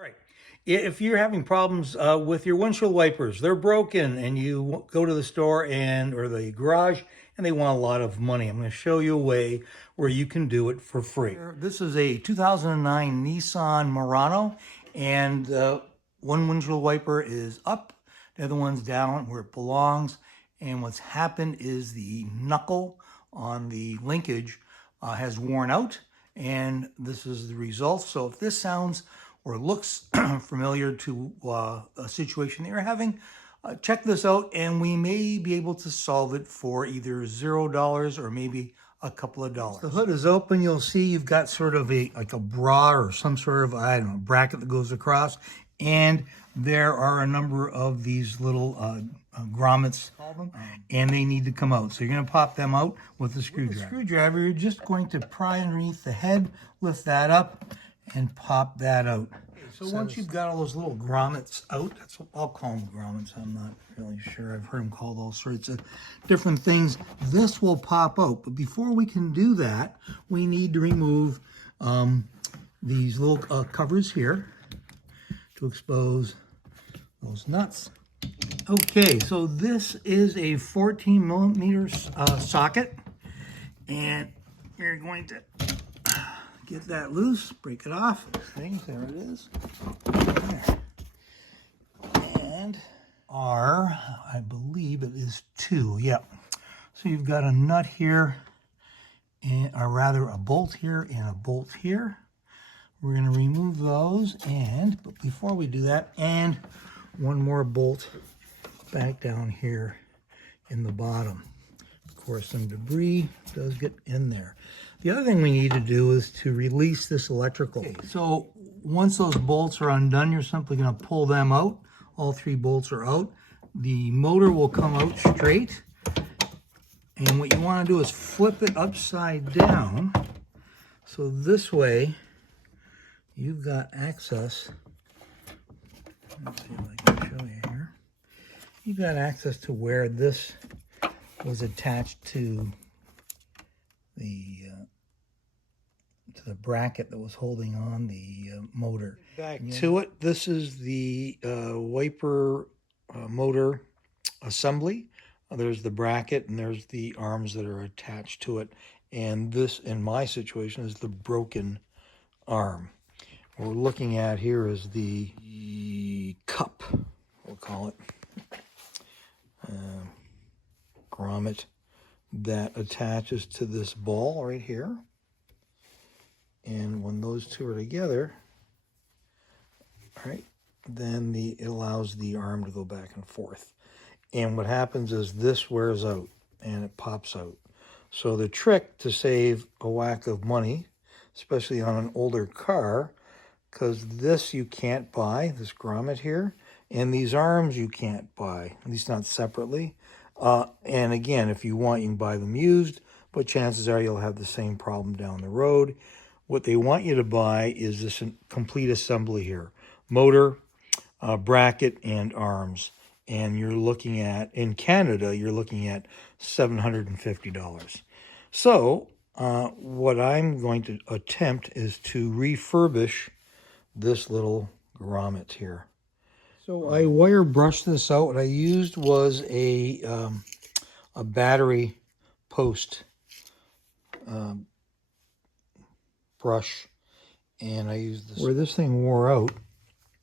All right. If you're having problems with your windshield wipers, they're broken, and you go to the store or the garage and they want a lot of money, I'm going to show you a way where you can do it for free. This is a 2009 Nissan Murano, and one windshield wiper is up, the other one's down where it belongs. And what's happened is the knuckle on the linkage has worn out, and this is the result. So if this sounds or looks familiar to a situation that you're having, check this out, and we may be able to solve it for either $0 or maybe a couple of dollars. The hood is open. You'll see you've got sort of like a bra or some sort of, I don't know, bracket that goes across, and there are a number of these little grommets, and they need to come out. So you're going to pop them out with the screwdriver. With the screwdriver, you're just going to pry underneath the head, lift that up, and pop that out. So once you've got all those little grommets out, that's what I'll call them, grommets. I'm not really sure. I've heard them called all sorts of different things. This will pop out. But before we can do that, we need to remove these little covers here to expose those nuts. Okay, so this is a 14 millimeter socket, and we're going to get that loose, break it off. There it is. There. And I believe it is 2. Yep. So you've got a nut here, or rather a bolt here and a bolt here. We're going to remove those, but before we do that, and one more bolt back down here in the bottom. Of course, some debris does get in there. The other thing we need to do is to release this electrical. Okay, so once those bolts are undone, you're simply going to pull them out. All 3 bolts are out. The motor will come out straight. And what you want to do is flip it upside down. So this way, you've got access. Let's see if I can show you here. You've got access to where this was attached to the bracket that was holding on the motor. Back to it, this is the wiper motor assembly. There's the bracket, and there's the arms that are attached to it. And this, in my situation, is the broken arm. What we're looking at here is the cup, we'll call it, grommet, that attaches to this ball right here. And when those two are together, all right, then it allows the arm to go back and forth. And what happens is this wears out and it pops out. So the trick to save a whack of money, especially on an older car, because this you can't buy, this grommet here, and these arms you can't buy, at least not separately. And again, if you want, you can buy them used, but chances are you'll have the same problem down the road. What they want you to buy is this complete assembly here. Motor, bracket, and arms. And you're looking at, in Canada, you're looking at $750. So what I'm going to attempt is to refurbish this little grommet here. So I wire brushed this out. What I used was a battery post brush, and I used this. Where this thing wore out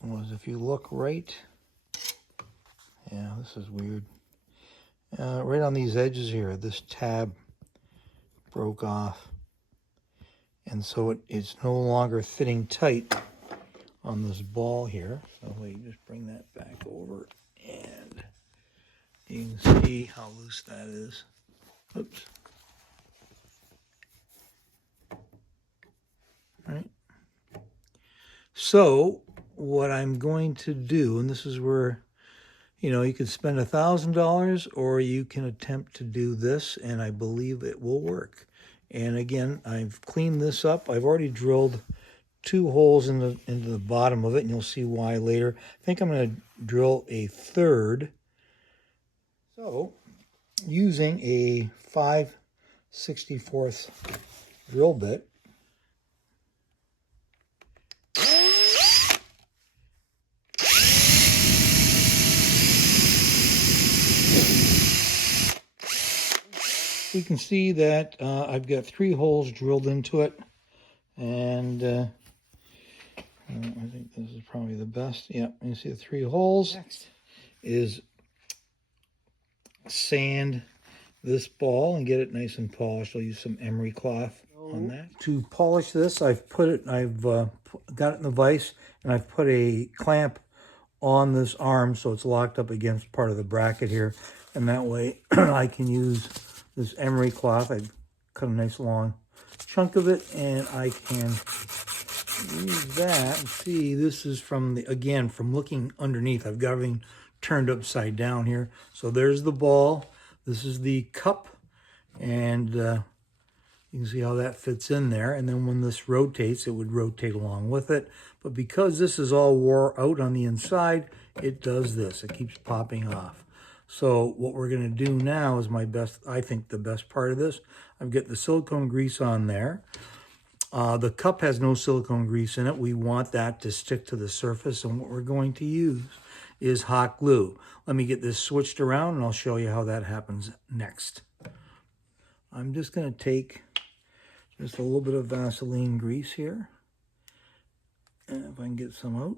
was, if you look right, yeah, this is weird. Right on these edges here, this tab broke off, and so it's no longer fitting tight on this ball here. So you just bring that back over, and you can see how loose that is. Oops. All right. So what I'm going to do, and this is where, you could spend $1,000, or you can attempt to do this, and I believe it will work. And again, I've cleaned this up. I've already drilled 2 holes into the bottom of it, and you'll see why later. I think I'm going to drill a 3rd. So, using a 5/64 drill bit, you can see that I've got 3 holes drilled into it, and I think this is probably the best. Yeah, you see the 3 holes. Next is sand this ball and get it nice and polished. I'll use some emery cloth on that. To polish this, I've got it in the vise, and I've put a clamp on this arm so it's locked up against part of the bracket here, and that way I can use this emery cloth. I've cut a nice long chunk of it, and I can use that. And see, this is from from looking underneath. I've got everything turned upside down here. So there's the ball. This is the cup, and you can see how that fits in there. And then when this rotates, it would rotate along with it. But because this is all wore out on the inside, it does this. It keeps popping off. So what we're going to do now is I think the best part of this. I've got the silicone grease on there. The cup has no silicone grease in it. We want that to stick to the surface, and what we're going to use is hot glue. Let me get this switched around, and I'll show you how that happens next. I'm just going to take just a little bit of Vaseline grease here, and if I can get some out,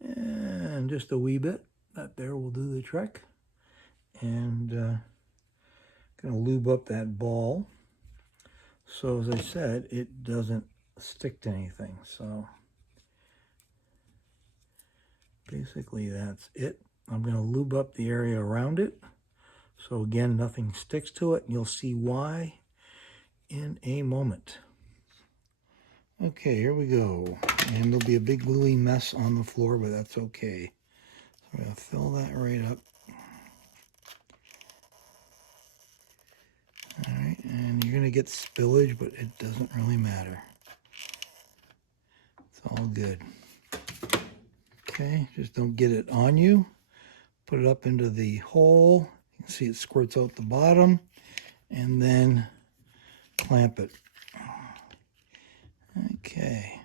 and just a wee bit. That there will do the trick. And going to lube up that ball. So as I said, it doesn't stick to anything. So basically that's it. I'm going to lube up the area around it. So again, nothing sticks to it. And you'll see why in a moment. Okay, here we go. And there'll be a big gluey mess on the floor, but that's okay. So I'm going to fill that right up. All right, and you're going to get spillage, but it doesn't really matter. It's all good. Okay, just don't get it on you. Put it up into the hole. You can see it squirts out the bottom, and then clamp it. Okay.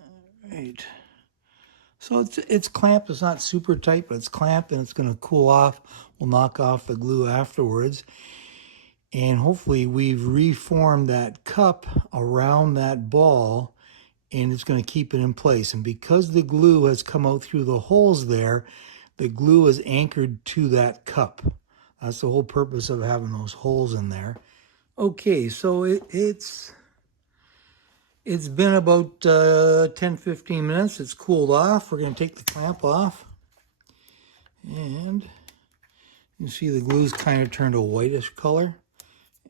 All right. So it's clamped. It's not super tight, but it's clamped, and it's going to cool off. We'll knock off the glue afterwards. And hopefully we've reformed that cup around that ball, and it's going to keep it in place. And because the glue has come out through the holes there, the glue is anchored to that cup. That's the whole purpose of having those holes in there. Okay, so it's been about 10-15 minutes. It's cooled off. We're going to take the clamp off. And you can see the glue's kind of turned a whitish color.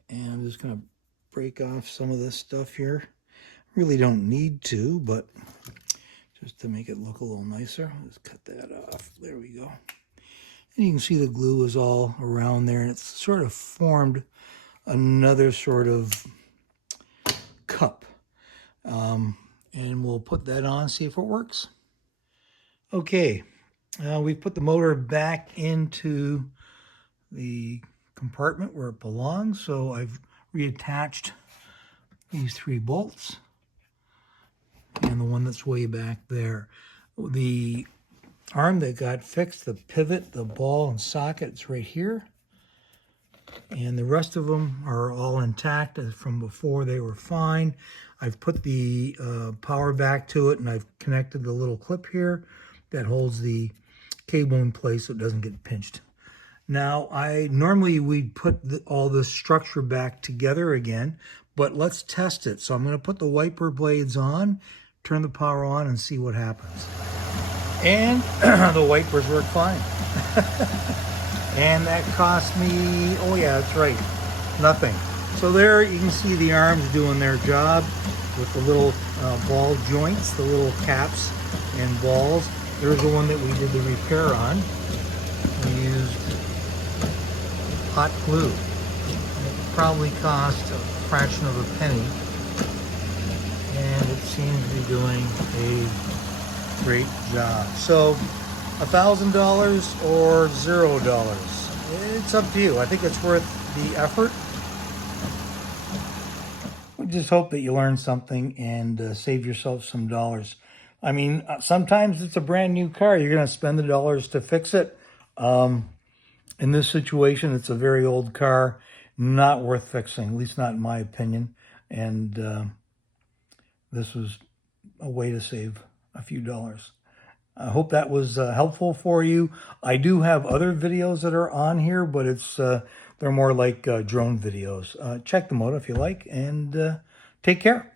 And I'm just going to break off some of this stuff here. Really don't need to, but just to make it look a little nicer, let's cut that off. There we go. And you can see the glue is all around there, and it's sort of formed another sort of cup. And we'll put that on, see if it works. Okay, we put the motor back into the compartment where it belongs. So I've reattached these 3 bolts and the one that's way back there. The arm that got fixed, the pivot, the ball and socket, it's right here. And the rest of them are all intact as from before. They were fine. I've put the power back to it, and I've connected the little clip here that holds the cable in place so it doesn't get pinched. Now, normally we'd put all this structure back together again, but let's test it. So I'm going to put the wiper blades on, turn the power on, and see what happens. And the wipers work fine. And that cost me, oh yeah, that's right, nothing. So there you can see the arms doing their job with the little ball joints, the little caps and balls. There's the one that we did the repair on. We used hot glue. It probably cost a fraction of a penny. And it seems to be doing a great job. So $1,000 or $0. It's up to you. I think it's worth the effort. We just hope that you learn something and save yourself some dollars. I mean, sometimes it's a brand new car. You're going to spend the dollars to fix it. In this situation, it's a very old car, not worth fixing, at least not in my opinion. And this was a way to save a few dollars. I hope that was helpful for you. I do have other videos that are on here, but they're more like drone videos. Check them out if you like, and take care.